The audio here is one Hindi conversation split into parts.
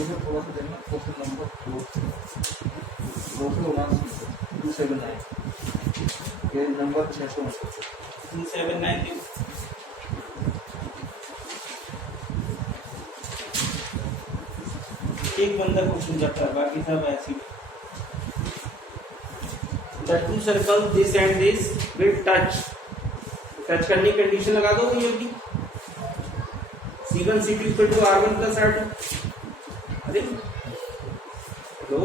इसमें थोड़ा सा देखना क्वेश्चन नंबर 279 पेज नंबर 279 एक बंदा क्वेश्चन करता है, बाकी सब ऐसे ही। The two circles this and this will touch। Touch करने की कंडीशन लगा दो ये अपनी C1 C2 equal to R1 plus R2। अरे लो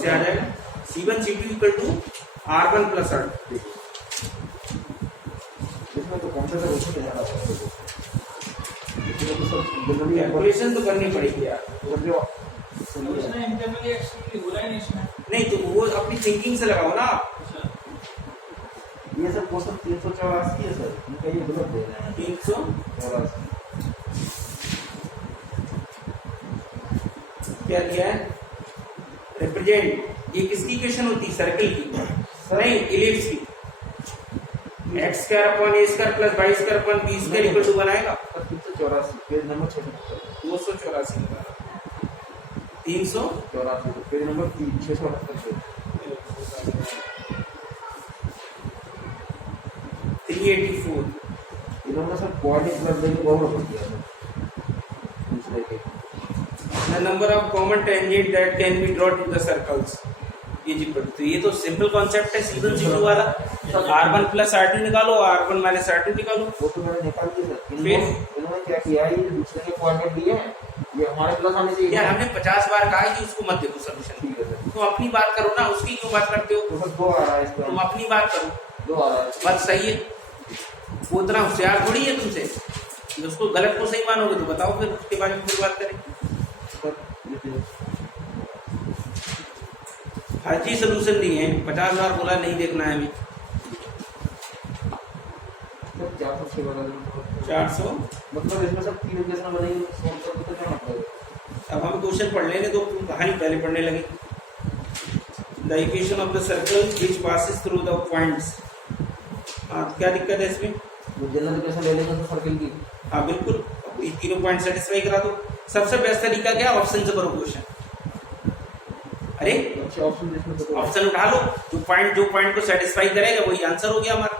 से आ जाएगा C1 C2 equal to R1 plus R2। इसमें तो कौन सा क्वेश्चन है यार? कैलकुलेशन तो करनी पड़ेगी यार। नहीं तो वो अपनी थिंकिंग से लगाओ ना। ये सब क्वेश्चन 384 है सर, इनका ये गलत दे रहे हैं। 384 क्या किया है? रिप्रेजेंट ये किसकी इक्वेशन होती है? सर्कल की नहीं, इलिप्स की। x square upon a square plus y square upon b square equal to बनाएगा 384 पेज नंबर 674 284 384 पेज नंबर 678 384। इन्होंने सब कोऑर्डिनेट प्लस देके बहुत कर दिया है दूसरे के। The number of common tangent that can be drawn to the circles ये जी पढ़। तो ये तो सिंपल कॉन्सेप्ट है C1 C2 वाला। R1 प्लस R2 निकालो, R1 माइनस R2 निकालो। वो तो मैंने निकाल दिया सर। फिर इन्होंने क्या किया, ये दूसरे के कोऑर्डिनेट दिए हैं, ये हमारे प्लस आने चाहिए यार। हमने 50 बार कहा कि उसको मत देखो सॉल्यूशन। ठीक है सर, तो अपनी बात करो ना, उसकी क्यों बात करते हो? तो सर 2 आ रहा है इसका, तुम अपनी बात करो। 2 आ रहा है। बात सही है, वो उतना होशियार थोड़ी है तुमसे। उसको गलत को सही मानोगे तो बताओ, फिर उसके बारे में फिर बात करें। हर चीज सोल्यूशन नहीं है, 50 बार बोला नहीं देखना है अभी। 400 मतलब इसमें सब 3 इक्वेशन बनेगी, सॉल्व करने का क्या मतलब है? अब हम क्वेश्चन पढ़ लेंगे तो तुम कहानी पहले पढ़ने लगे। The equation of the circle which passes through the points. हाँ, क्या दिक्कत है इसमें? वो जनरल इक्वेशन ले लेंगे तो सर्कल की। हाँ बिल्कुल, ये तीनों पॉइंट सेटिस्फाई करा दो। सबसे बेस्ट तरीका क्या? ऑप्शन से करो क्वेश्चन। अरे अच्छा, ऑप्शन उठा लो, जो पॉइंट को सेटिस्फाई करेगा वही आंसर हो गया हमारा।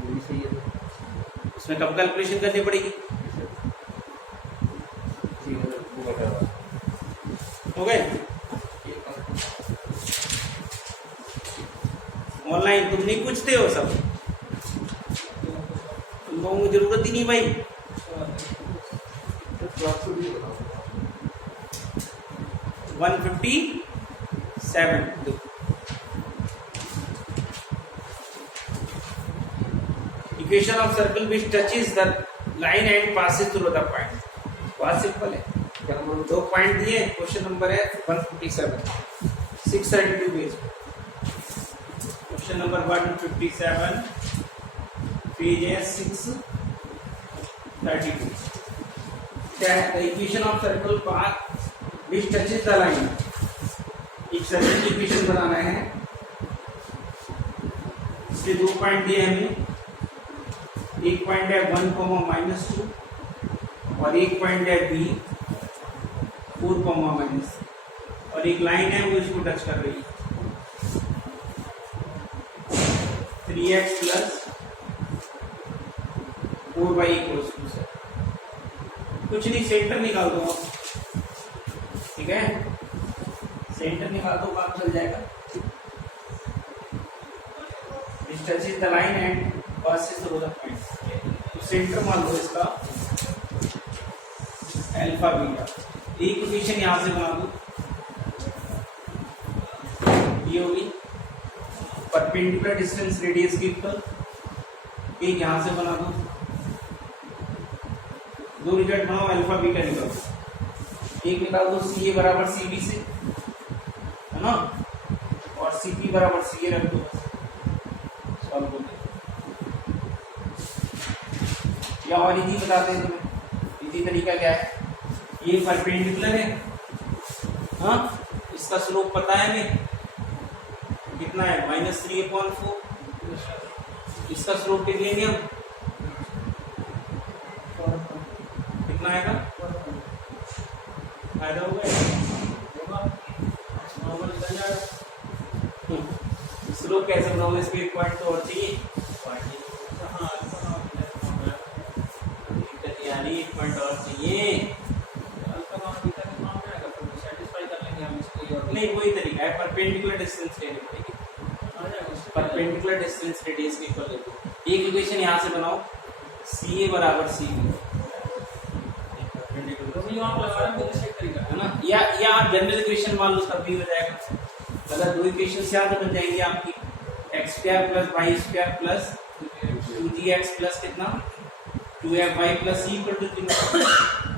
ये भी सही है। उसमें कब कैलकुलेशन करनी पड़ेगी? ठीक है, वो बता रहा हो गए ऑनलाइन। तुम नहीं पूछते हो सब, तुम लोगों को जरूरत ही नहीं भाई। 157 equation of circle which touches the line and passes through the point. बहुत सिंपल है। क्या नंबर? 2 पॉइंट दिए, क्वेश्चन नंबर है 157 632 पेज। क्वेश्चन नंबर 157 पेज है 632। क्या है? The equation of circle path which touches the line. एक सर्कल की इक्वेशन बनाना है, इसके 2 पॉइंट दिए हमें। एक पॉइंट है 1, -2 और एक पॉइंट है B 4, -, और एक लाइन है वो इसको टच कर रही है। 3x plus 4y equals to sir कुछ नहीं, सेंटर निकाल दो आप। ठीक है, सेंटर निकाल दो, काम चल जाएगा। Distance is the line and passes through the point। तो सेंटर मान लो इसका अल्फा बीटा। एक इक्वेशन यहां से बना दो, ये होगी परपेंडिकुलर डिस्टेंस रेडियस के इक्वल। एक यहां से बना दो, 2 रिजल्ट बनाओ, अल्फा बीटा निकाल दो। एक निकाल दो सी ए बराबर सी बी से, है ना, और सी पी बराबर सी ए रख दो। सॉल्व हो गया। या और इजी बताते हैं तुम्हें। इजी तरीका क्या है? ये परपेंडिकुलर है, हाँ, इसका स्लोप पता है हमें कितना है, -3/4। इसका स्लोप कितना लेंगे हम? कैसे बनाऊंगा इसको? एक पॉइंट तो और चाहिए, यानी एक पॉइंट और चाहिए। नहीं वही तरीका है, परपेंडिकुलर डिस्टेंस लेनी पड़ेगी, परपेंडिकुलर डिस्टेंस रेडियस के इक्वल देखो। एक इक्वेशन यहाँ से बनाओ, सी ए बराबर सी बी, है ना, या आप जनरल इक्वेशन मान लो तब भी हो जाएगा। अगर दो इक्वेशन से आगे बन जाएंगी आपकी, x square plus y square plus 2gx plus कितना 2fy plus C equal to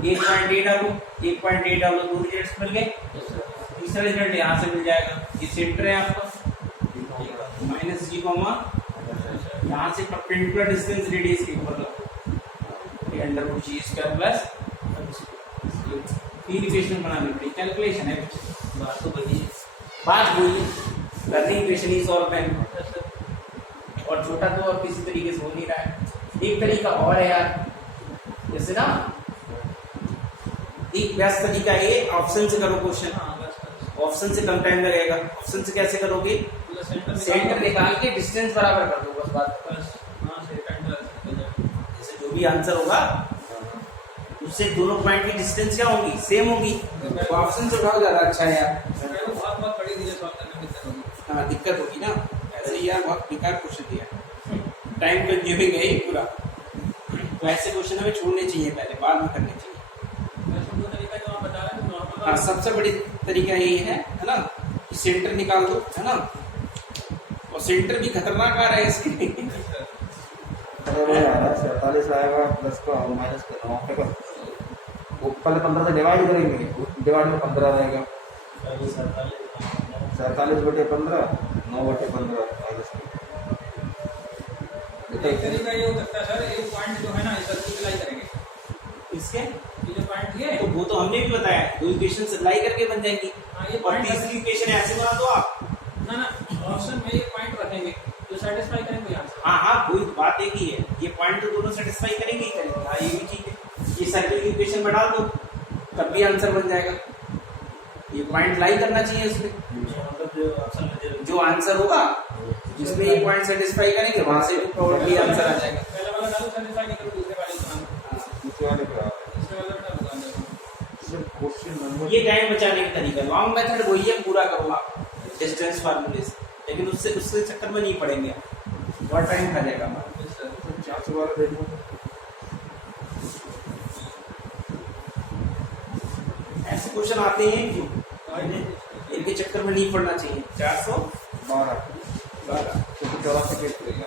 1.8 डालो, 1.8 डालो, 2 रिजल्ट्स मिल गए। तीसरा रिजल्ट यहाँ से मिल जाएगा, ये सेंटर है आपका माइनस जी कॉमा, यहाँ से परपेंडिकुलर डिस्टेंस रेडियस के इक्वल अंडर रूट जी स्क्वायर प्लस 3 इक्वेशन बनानी पड़ी, कैलकुलेशन है, बात तो वही है, बात वही है, करनी इक्वेशन ही सॉल्व करनी, और छोटा तो और किसी तरीके से हो नहीं रहा है। एक तरीका और है यार, जैसे ना एक बेस्ट तरीका है, ऑप्शन से करो क्वेश्चन, ऑप्शन से कम टाइम लगेगा। ऑप्शन से कैसे करोगे? सेंटर निकाल के डिस्टेंस बराबर कर दो, बस बात। जैसे जो भी आंसर होगा उससे दोनों पॉइंट की डिस्टेंस क्या होगी? सेम होगी, तो ऑप्शन से उठाओ, ज्यादा अच्छा है यार। हाँ दिक्कत होगी ना, ऐसे यार बहुत बेकार क्वेश्चन दिया, टाइम कंज्यूमिंग है ये पूरा, तो ऐसे क्वेश्चन हमें छोड़ने चाहिए, पहले बाद में करने चाहिए। हाँ सबसे बड़ी तरीका ये है ना, कि सेंटर निकाल दो, है ना, और सेंटर भी खतरनाक आ रहा है इसके। 47 आएगा प्लस का और माइनस का 9 आएगा, वो पहले 15 से डिवाइड करेंगे, डिवाइड में 15 आएगा, 47/15 9/15 माइनस एक तरीका ये हो सकता है सर, एक पॉइंट जो है ना इस सर्कल अप्लाई करेंगे, इसके ये जो पॉइंट है तो वो तो हमने भी बताया, दो इक्वेशन अप्लाई करके बन जाएंगी, ये और तीसरी इक्वेशन ऐसे बना दो आप, ना ऑप्शन में एक पॉइंट रखेंगे जो सेटिस्फाई करेंगे आंसर। हाँ कोई बात एक ही है, ये पॉइंट तो दोनों सेटिस्फाई करेंगे ही करेंगे, हाँ ये भी ठीक है। ये सर्कल की इक्वेशन में डाल दो तब भी आंसर बन जाएगा, ये पॉइंट लाई करना चाहिए उसमें, जो आंसर होगा जिसमें ये पॉइंट सेटिस्फाई करेंगे वहां से भी प्रोबेबली आंसर आ जाएगा। पहले वाला डालो सेटिस्फाई नहीं करो, दूसरे वाले को क्वेश्चन नंबर ये टाइम बचाने का तरीका, लॉन्ग मेथड वही है, पूरा करो आप डिस्टेंस फार्मूले से, लेकिन उससे चक्कर में नहीं पड़ेंगे, बहुत टाइम खा जाएगा हमारा। 412 दे दूं, ऐसे क्वेश्चन आते हैं क्यों, इनके चक्कर में नहीं पड़ना चाहिए। 412 क्योंकि 84 पेज करेगा।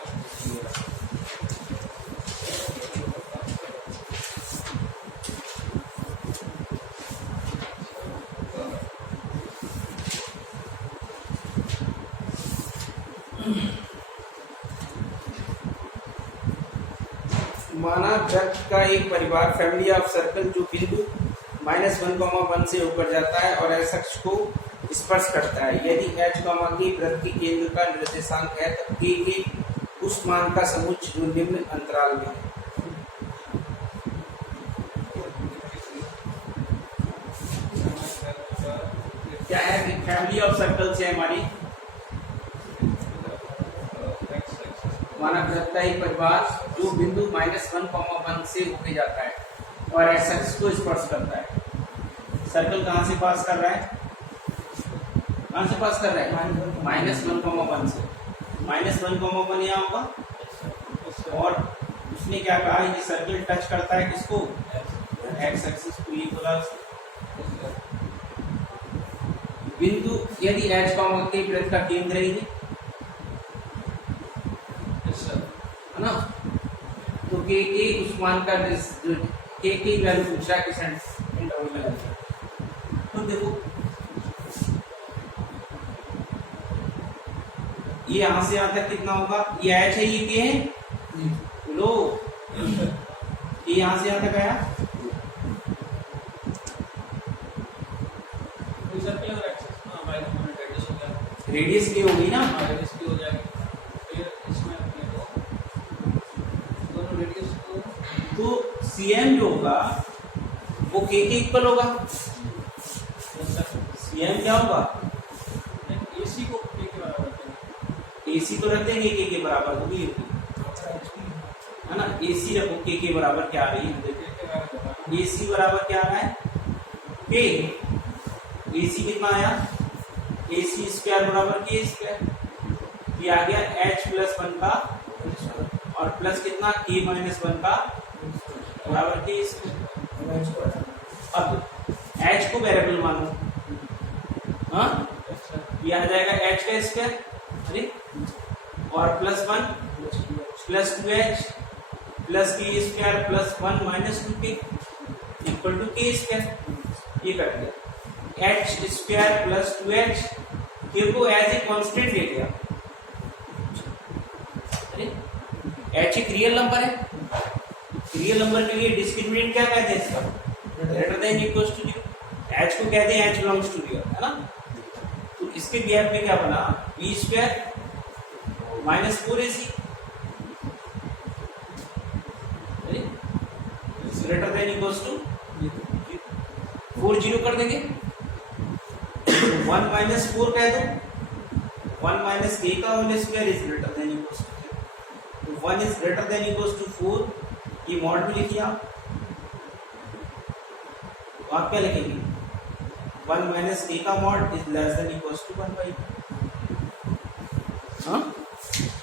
माना वृत्त का एक परिवार, फैमिली ऑफ सर्कल, जो बिंदु -1,1 से ऊपर जाता है और एस अक्ष को स्पर्श करता है। यदि h, के वृत्त के केंद्र का निर्देशांक है, तब k के उस मान का समुच्चय जो निम्न अंतराल में है। क्या है कि फैमिली ऑफ सर्कल्स है हमारी, माना वृत्त का एक परिवार जो बिंदु -1,1 से होके जाता है और एस अक्ष को स्पर्श करता है। सर्कल कहाँ से पास कर रहा है, कहाँ से पास कर रहा है? -1,1 से। -1,1 यहाँ होगा, और उसने क्या कहा, ये सर्कल टच करता है किसको? एक्स एक्सिस को, ये बोला उसने। बिंदु यदि h, के वृत्त का केंद्र है ये, है ना, तो k के उस मान का k की वैल्यू पूछ रहा है किस इंटरवल में, तो देखो ये यहां से यहां तक कितना होगा, ये h है, ये k है, लो ये यहां से यहां तक आया, रेडियस की हो गई ना, तो CM जो होगा वो k के इक्वल होगा। CM क्या होगा? AC को k के बराबर करते हैं। AC तो रख देंगे के बराबर होगी है ना। AC रखो के बराबर क्या आ रही है देखो। AC बराबर क्या आ रहा है के। AC कितना आया AC स्क्वायर बराबर के स्क्वायर। ये आ गया h+1 का और प्लस कितना k-1 का बराबर के स्क्वायर। अब h को वेरिएबल मानो हाँ ये आ जाएगा h का स्क्वायर अरे और +1 plus 2h plus k square plus 1 minus 2k equal to k square. ये कट गया h square plus 2h k को एज ए कांस्टेंट ले लिया। अरे h एक रियल नंबर है। रियल नंबर के लिए डिस्क्रिमिनेंट क्या कहते हैं इसका greater than equals to 0। h को कहते हैं h बिलोंग्स टू 0 है ना। तो इसके बिहेव में क्या बना b square minus 4ac greater than equals to 4 0 कर देंगे। 1 माइनस 4 कह दो 1 माइनस k का whole square is greater than equals to 1 is greater than equals to 4। ये मॉड में लिखिए आप क्या लिखेंगे 1 माइनस k का mod is less than equals to 1/2। हाँ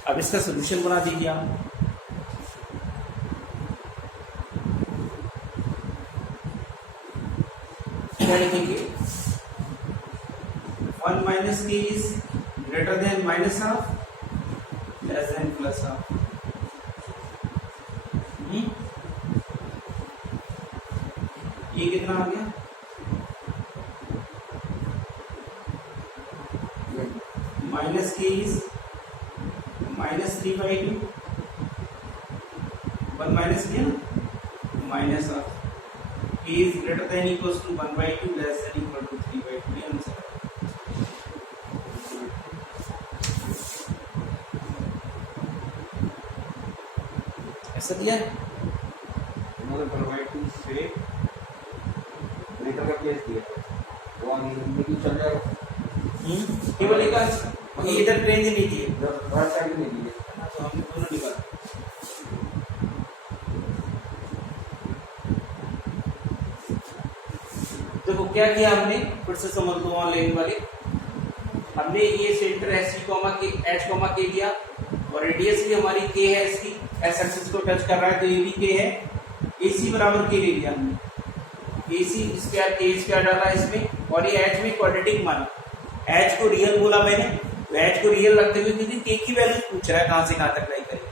अब इसका सोल्यूशन बना दीजिए आप। क्या लिखेंगे 1 minus k is greater then minus half less than plus half. ये कितना आ गया minus k is minus 3/2 1 minus k ना minus half k is greater than equals to 1/2 less than equal to 3/2 answer. ऐसा दिया मतलब 1/2 से लेकर का केस दिया वो आगे चल जाएगा। केवल एक ये इधर ट्रेन ही नहीं थी राइट साइड में दिए तो हमने दोनों निकाला। देखो क्या किया हमने फिर से समझ लो ऑनलाइन वाले। हमने ये सेंटर h k दिया और रेडियस भी हमारी k है इसकी s एक्सिस को टच कर रहा है तो ये भी k है। AC बराबर k ले लिया हमने AC स्क्वायर k स्क्वायर डाला इसमें और ये h में क्वाड्रेटिक माना। h को रियल बोला मैंने तो h को रियल रखते हुए क्योंकि k की वैल्यू पूछ रहा है कहां से कहां तक लाई करें।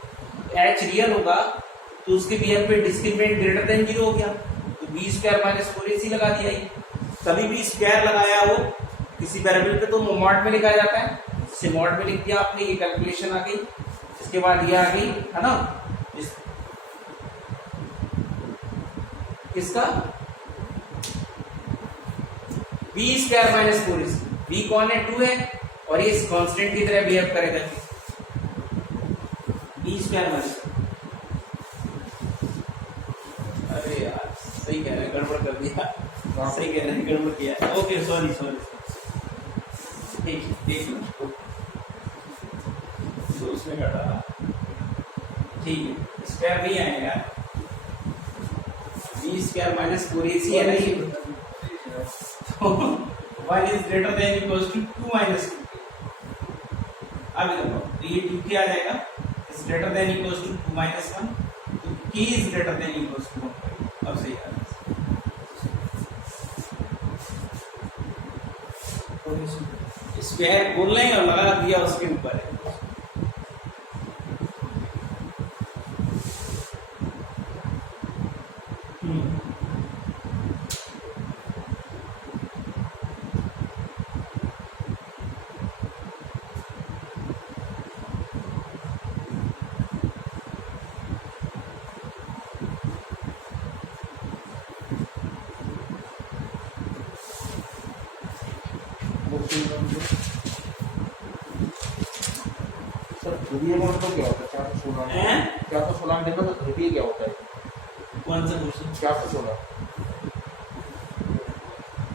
h रियल होगा तो उसके बिहेव पे डिस्क्रिमिनेंट ग्रेटर देन 0 हो गया तो b स्क्वायर माइनस 4ac लगा दिया। ये कभी भी स्क्वायर लगाया हो किसी वेरिएबल पे तो मॉड में लिखा जाता है। इसे मॉड में लिख दिया आपने ये कैलकुलेशन आ गई। इसके बाद ये आ गई है ना किसका b square minus 4ac। b कौन है 2 है और ये कांस्टेंट की तरह बिहेव करेगा b स्क्वायर माइनस। अरे यार सही कह रहे हैं गड़बड़ कर दिया सही कह रहे हैं गड़बड़ किया। ओके सॉरी ठीक तो उसमें घटा ठीक है स्क्वायर नहीं आएगा b स्क्वायर माइनस 4ac है ना ये तो 1 is greater than equals to 2 minus 2। अब देखो तो ये 2k आ जाएगा is greater than equals to 2 minus 1 तो k is greater than equals to 1। अब सही है स्क्वायर बोलना ही और लगा दिया उसके ऊपर है। सर ध्रुवीय कोण तो क्या होता है 416 416 देखो तो ध्रुवीय क्या होता है कौन सा क्वेश्चन 416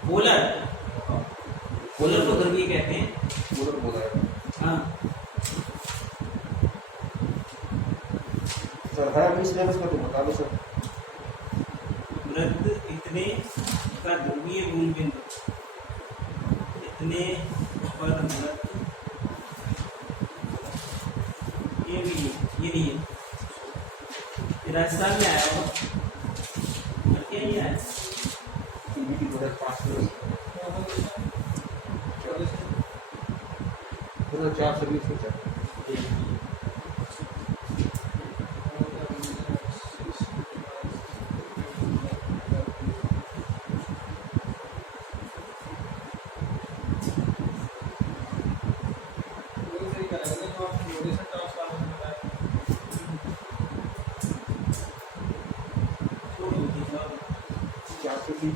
पोलर पोलर को ध्रुवीय कहते हैं। बोलो बोला है हाँ सर है 20 लेवल का, तो बता दो सर। वृत्त इतने का ध्रुवीय मूल बिंदु, इतने पर वृत्त, ये भी ये नहीं है, राजस्थान में आया होगा, और क्या ये आया? सीबीटी 2005 2004 से 20 तक।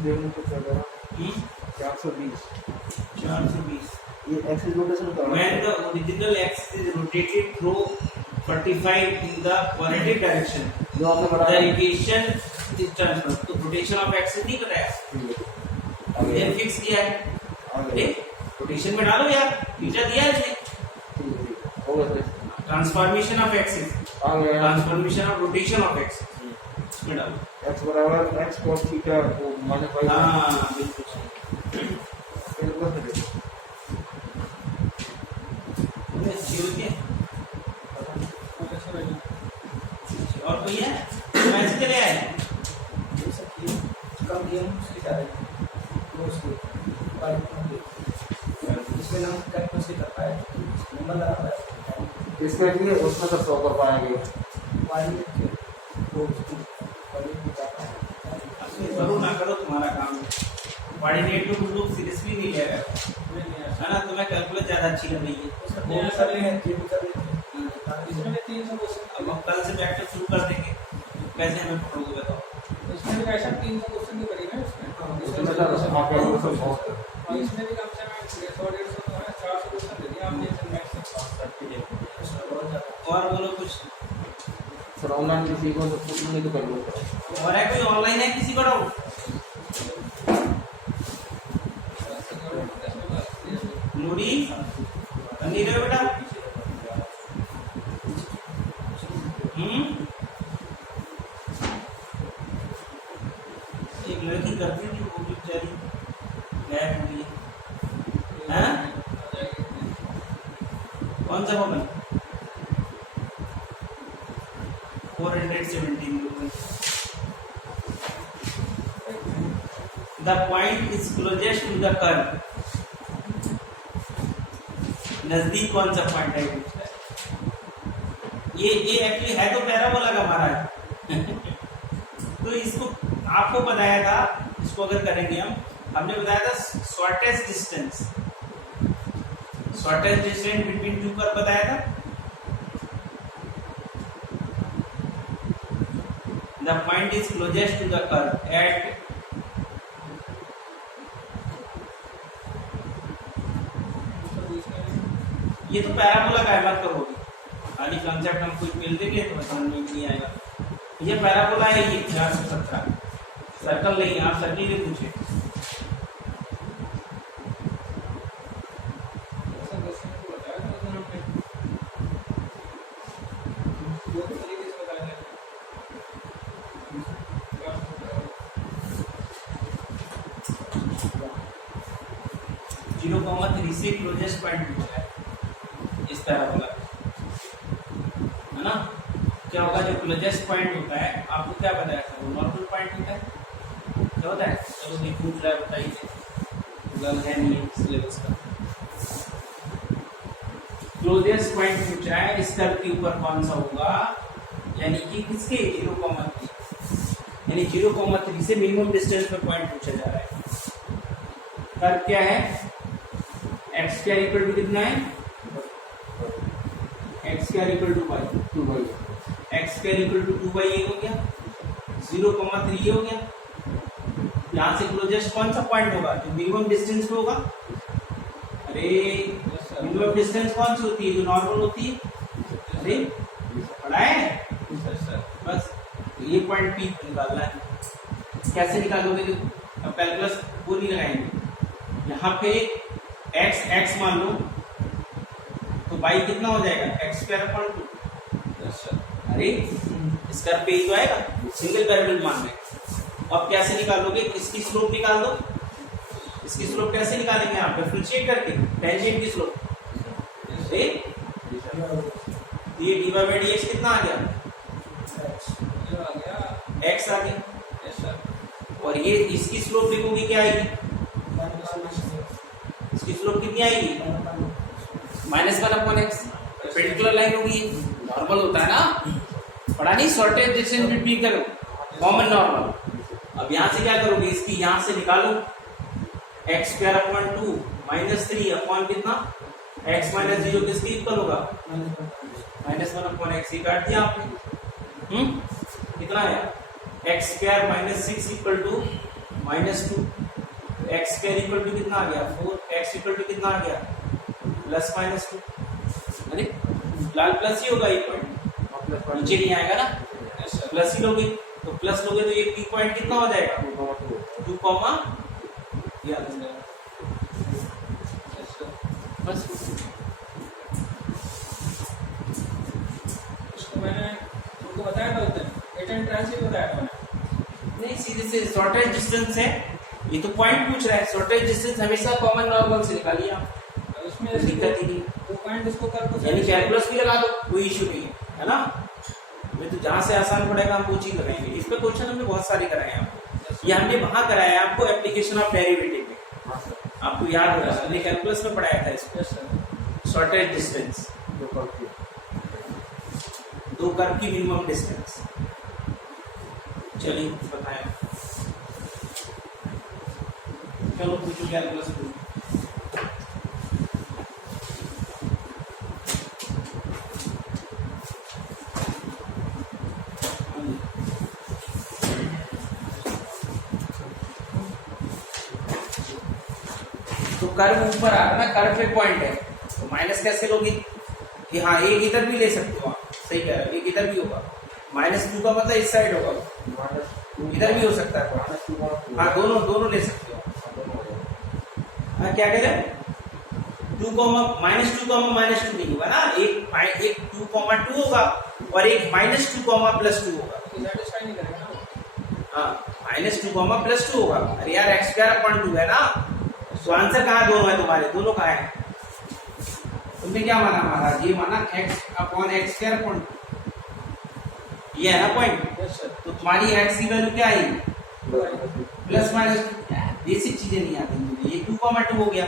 लेवल को चल रहा 420 ये एक्सिस रोटेशन का when the original axis is rotated through 45 in the positive direction, जो आपने the बताया equation is transferred. तो rotation of axis नहीं बताया, आगे ये फिक्स किया है, आगे रोटेशन में डालो यार, थीटा दिया है इसने, हो गया सर। ट्रांसफॉर्मेशन ऑफ एक्सिस, आगे transformation of rotation of axis इसमें डालो। x बराबर x cos थीटा को माइनस y हाँ बिल्कुल और कोई है मैच चले आए इसमें लिए उसमें सब 100 कर पाएंगे। करो ना करो तुम्हारा काम, कोऑर्डिनेट को तुम लोग सीरियसली नहीं ले रहे हो, है ना? तुम्हें कैलकुलस ज्यादा अच्छी लग रही है, अब हम कल से प्रैक्टिस शुरू कर देंगे, कैसे हमें पढ़ोगे बताओ? इसमें भी वैसा 300 क्वेश्चन की करी ना उसमें सर आपके लोग सब बहुत और इसमें भी कम से कम 100-150 तो है, 400 क्वेश्चन दे दिया आपने इसमें मैथ्स और बोलो कुछ, सर ऑनलाइन किसी को सब कुछ नहीं तो कर लो। और है कोई ऑनलाइन है किसी को डाउट? लोडी नहीं रहे बेटा, एक लड़की करती थी वो भी बेचारी गायब हो गई, हैं? कौन सा mobile? 417 rupees. The point is closest to the curve. नजदीक कौन सा पॉइंट है? ये एक्चुअली है तो पैराबोला का महाराज। तो इसको आपको बताया था, इसको अगर करेंगे हमने बताया था shortest distance between two curve बताया था। The point is closest to the curve at ये तो पैराबोला का मत करोगे, खाली कॉन्सेप्ट हम कुछ मिल देंगे तो समझ में नहीं आएगा। ये पैराबोला है, ये 417 सर्कल नहीं, आप सर्कल नहीं पूछे। जीरो कॉमा 3 से क्लोजेस्ट पॉइंट पूछा है इस पैराबोला, है ना? क्या होगा जो क्लोजेस्ट पॉइंट होता है, आपको क्या बताया था? वो नॉर्मल पॉइंट होता है, क्या होता है? चलो नहीं पूछ रहा है, बताइए, गल है नहीं सिलेबस का। क्लोजेस्ट पॉइंट पूछा है, इस कर्व के ऊपर कौन सा होगा, यानी कि किसके 0,3, यानी 0,3 से मिनिमम डिस्टेंस पे पॉइंट पूछा जा रहा है। कर्व क्या है? x क्या इक्वल टू कितना है? x क्या equal to y, 2y x क्या इक्वल टू 2y, ये हो गया 0,3 ये हो गया। यहाँ से क्लोजेस्ट कौन सा पॉइंट होगा जो मिनिमम डिस्टेंस पे होगा? अरे मिनिमम डिस्टेंस कौन सी होती है? जो नॉर्मल होती है। अरे पढ़ा है बस, ये पॉइंट P निकालना है। कैसे निकालोगे? अब कैलकुलस पूरी लगाएंगे। यहाँ पे x मान लो तो y कितना हो जाएगा? x² upon 2। अरे स्क्वायर पे ही तो आएगा, सिंगल वेरिएबल मान में। अब कैसे निकालोगे, इसकी स्लोप निकाल दो। इसकी स्लोप कैसे निकालेंगे आप, डिफरेंशिएट करके टेंजेंट की स्लोप। ये dy बाई dx कितना आ गया, ये आ गया x आ गया। Yes sir. और ये इसकी स्लोप लिखोगे क्या आएगी, इसकी स्लोप कितनी आएगी, -1/x। पेडिकुलर लाइन होगी, नॉर्मल होता है ना, पढ़ा नहीं, शॉर्टेज डिस्टेंस बिटवीन करो, कॉमन नॉर्मल। अब यहाँ से क्या करोगे, इसकी यहाँ से निकालो x²/2 -3 अपॉन कितना, x - 0 किसके इक्वल होगा, -1/x। ये काट दिया आपने, कितना है, x² - 6 = -2, x² कितना आ गया 4, x कितना आ गया +-2। अरे लाल प्लस ही होगा, ये पॉइंट नीचे नहीं आएगा ना, यस सर। प्लस ही लोगे, तो प्लस लोगे तो ये पी पॉइंट कितना हो जाएगा 2, या यस सर। बस। उसको मैंने उनको बताया था उस दिन, एट एंड ट्रांस ही बताया था मैंने। नहीं, सीधे से शॉर्टेज डिस्टेंस है, ये तो पॉइंट पूछ रहा है, शॉर्टेज डिस्टेंस हमेशा कॉमन नॉर्मल से निकालिए आप, उसमें कोई दिक्कत ही नहीं। वो पॉइंट उसको कर को यानी कैलकुलस भी लगा दो, कोई इशू नहीं है ना। हमें तो जहाँ से आसान पड़ेगा हम वो चीज लगाएंगे। इस पे क्वेश्चन हमने बहुत सारे कराए हैं आपको, ये हमने वहां कराया है आपको एप्लीकेशन ऑफ डेरिवेटिव में, आपको याद होगा, हमने कैलकुलस में पढ़ाया था इसको। Yes sir. शॉर्टेज डिस्टेंस, दो कर्व की मिनिमम डिस्टेंस। चलिए बताएं, चलो पूछो कैलकुलस पूछो। तो कर्व ऊपर आ रहा है ना, कर्व पे पॉइंट है, तो माइनस कैसे लोगे कि हाँ एक इधर भी ले सकते हो आप, सही कह रहे हो, एक इधर भी होगा, -2 का मतलब इस साइड होगा, इधर भी हो सकता है, हाँ दोनों ले सकते हो। हाँ क्या कह रहे हैं, 2, -2 नहीं होगा ना, एक 2, 2 होगा और एक -2, +2 होगा। सैटिस्फाई नहीं करेगा ना। हाँ -2, +2 होगा। अरे यार x²/2 है ना, तो आंसर कहाँ दोनों है तुम्हारे, दोनों कहाँ है, तुमने क्या माना महाराज, ये माना x/x², ये है ना पॉइंट। Yes sir. तो तुम्हारी x की वैल्यू क्या आएगी, +-, बेसिक चीजें नहीं आती, ये 2, 2 हो गया,